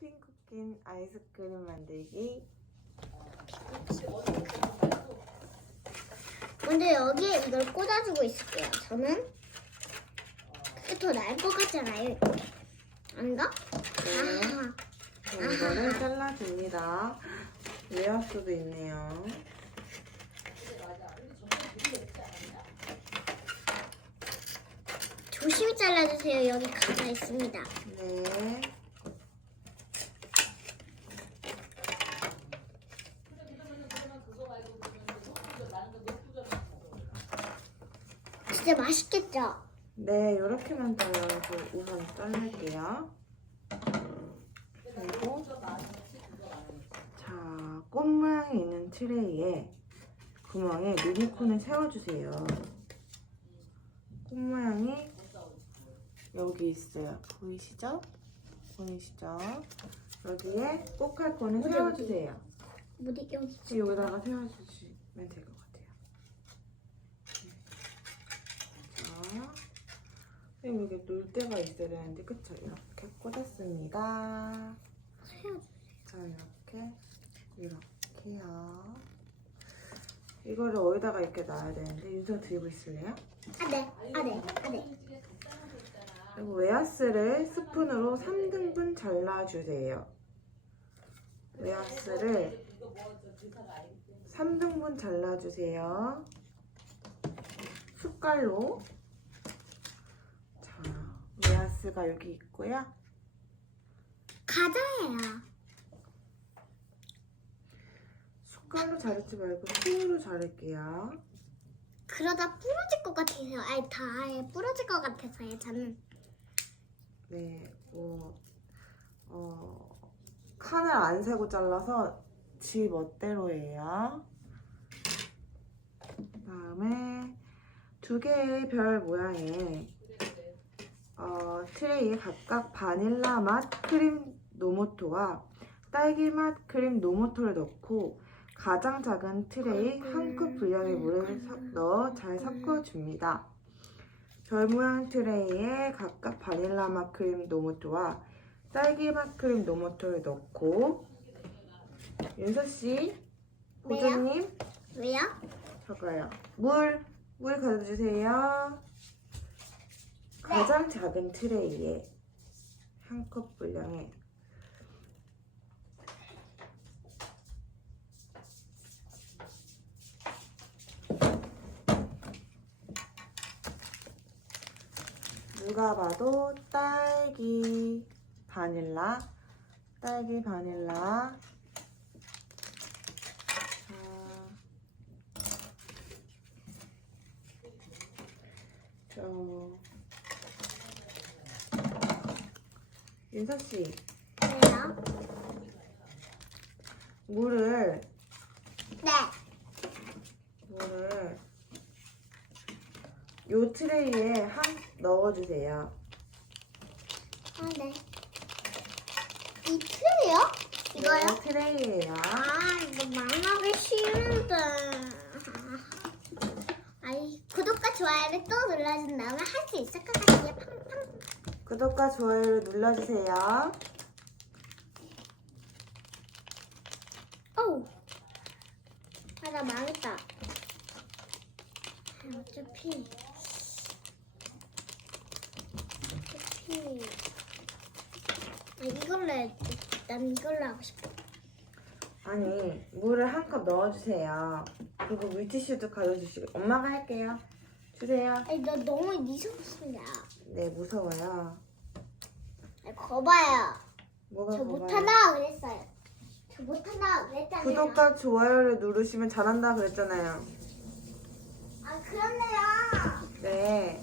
핑크킨 아이스크림 만들기. 근데 여기에 이걸 꽂아주고 있을게요. 저는 그게 더 나을 것 같잖아요. 아닌가? 아, 자, 이거를 잘라줍니다. 웨어스도 있네요. 조심히 잘라주세요. 여기 가사 있습니다. 네. 진짜 맛있겠죠? 네, 이렇게만 잘라서 우선 자를게요. 그리고 자, 꽃 모양이 있는 트레이에 구멍에 유니콘을 세워주세요. 꽃 모양이 여기 있어요. 보이시죠? 보이시죠? 여기에 꽃갈콘을 세워주세요. 여기 여기다가 세워주시면 될것 같아요. 네. 자, 그리고 이게 놀 데가 있어야 되는데, 그쵸? 이렇게 꽂았습니다. 자, 이렇게, 이렇게요. 이거를 어디다가 이렇게 놔야 되는데, 윤서 들고 있을래요? 아 네, 아 네, 아 네. 그리고 웨하스를 스푼으로 3등분 잘라주세요. 웨하스를 3등분 잘라주세요. 숟갈로. 자, 웨하스가 여기 있고요. 과자예요. 숟갈로 자르지 말고 손으로 자를게요. 그러다 부러질 것 같아서, 아니 다 아예 부러질 것 같아서요. 저는 네, 뭐, 어, 칸을 안 세고 잘라서 지 멋대로예요. 다음에 두 개의 별 모양의 어, 트레이에 각각 바닐라 맛 크림 노모토와 딸기 맛 크림 노모토를 넣고 가장 작은 트레이 한 컵 분량의 물을 섞- 넣어 잘 섞어줍니다. 별 모양 트레이에 각각 바닐라 맛 크림 노모토와 딸기 맛 크림 노모토를 넣고 윤서 씨, 보조님, 왜요? 저거요. 물, 물 가져주세요. 가장 작은 트레이에 한 컵 분량의 누가 봐도 딸기 바닐라 딸기 바닐라. 자, 저 윤서 씨 왜요? 물을 네. 물을 요 트레이에 한 넣어주세요. 아 네. 이 틀이요? 이거요? 네, 트레이예요. 아 이거 망하기 싫은데. 아이 구독과 좋아요를 또 눌러준 다음에 할 수 있을 것 같아요. 구독과 좋아요를 눌러주세요. 어우. 아 나 망했다. 아, 어차피. 어차피. 아, 이걸로 해. 난 이걸로 하고 싶어. 아니 물을 한 컵 넣어주세요. 그리고 물티슈도 가져주시고 엄마가 할게요. 주세요. 아니 나 너무 무섭습니다. 네 무서워요. 아, 거봐요. 뭐가 저? 못한다 그랬어요. 저 못한다 그랬잖아요. 구독과 좋아요를 누르시면 잘한다 그랬잖아요. 아 그렇네요. 네.